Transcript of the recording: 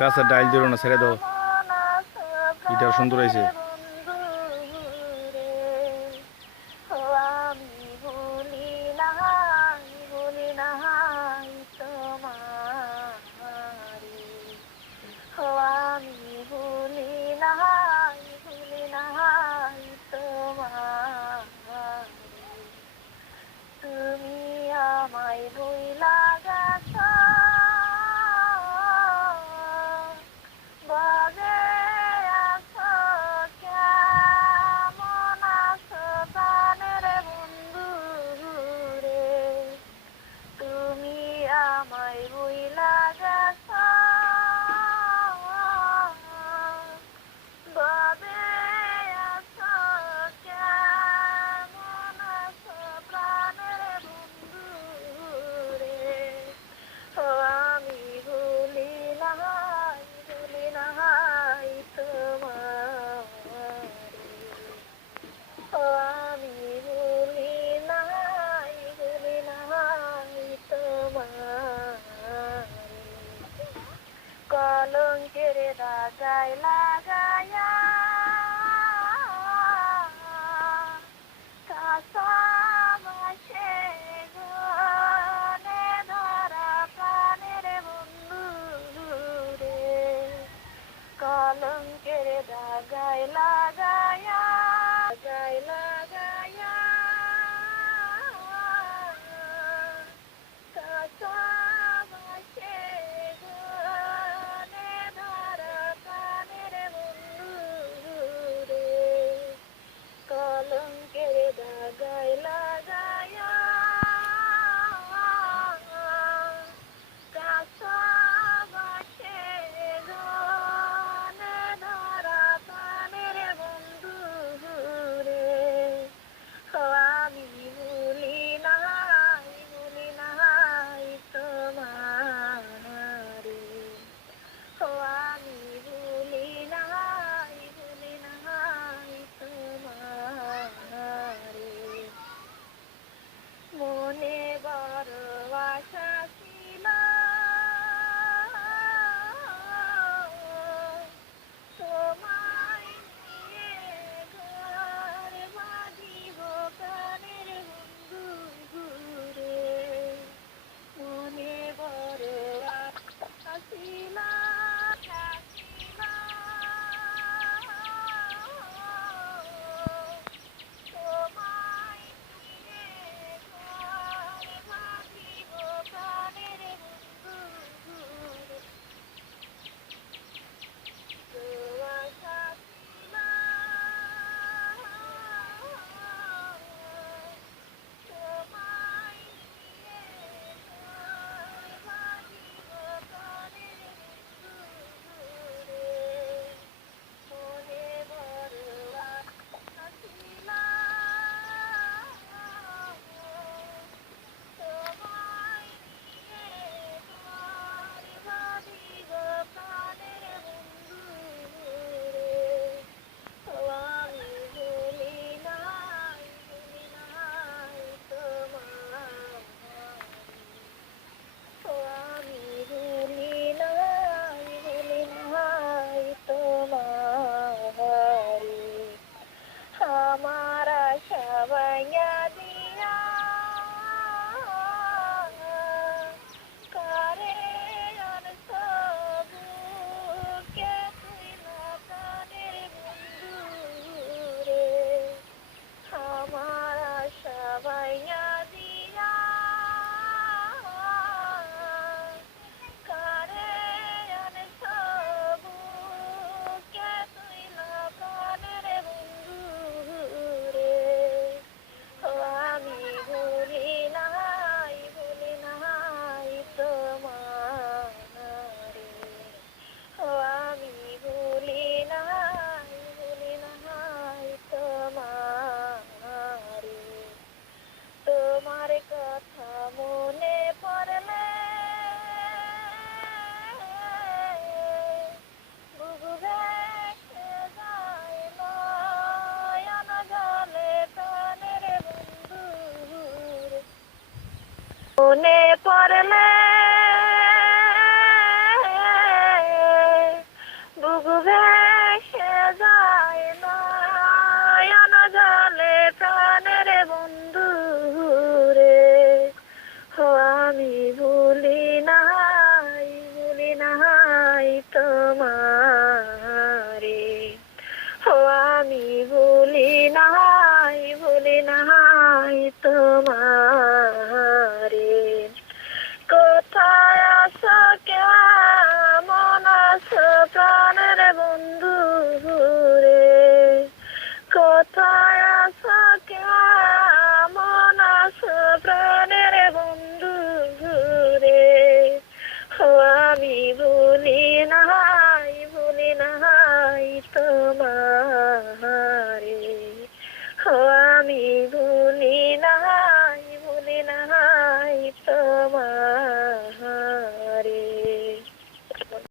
গাছের ডাইল দিল না, ছেড়ে দাও। এটা সুন্দর হয়েছে। তুমি আমায় ভুইলা গেছ, বলে আছো কেমন আছো প্রাণের বন্ধু রে। তুমি আমায় ভুইলা গেছ, বলে আছো কেমন আছো প্রাণের বন্ধু রে। ও আমি ভুলি নাই তোমারে। ও আমি ভুলি নাই তোমারে। কলঙ্কের দাগায় লাগায়া কাঁচাবাসে গনে ধরা প্রাণের বন্ধু রে। কলঙ্কের দাগায় লাগায়া কাঁচাবাসে গনে ধরা প্রাণের বন্ধু রে। কলঙ্কের দাগায় লাগায়া কাঁচাবাসে গনে ধরা প্রাণের বন্ধু রে। ও আমি ভুলি নাই তোমারে। ও আমি ভুলি নাই তোমারে। মনে বড় আশা ছিল, তোমায় নিয়ে ঘর বাঁধিব প্রাণের বন্ধু রে। মনে বড় আশা ছিল, তোমায় নিয়ে ঘর বাঁধিব প্রাণের বন্ধু রে। আশা ছিল, তোমায় নিয়ে ঘর বাঁধিব প্রাণের বন্ধু রে। মনে বড় আশা ছিল, তোমায় নিয়ে ঘর বাঁধিব প্রাণের বন্ধু রে। ও আমি ভুলি নাই তোমারে। ও আমি ভুলি নাই তোমারে। আমার আশা ভাঙা দিয়া কারে আনছো বুকে, তুই না প্রাণের বন্ধু রে। আমার আশা ভাঙা দিয়া কারে আনছো বুকে, তুই না প্রাণের বন্ধু রে। ও আমি ভুলি নাই তোমারে। ও আমি ভুলি নাই তোমারে। তোমার কথা মনে পড়লে বুবু ভেসে যায় নয়ন জলে প্রাণের বন্ধু রে। মনে পড়লে আমি ভুলি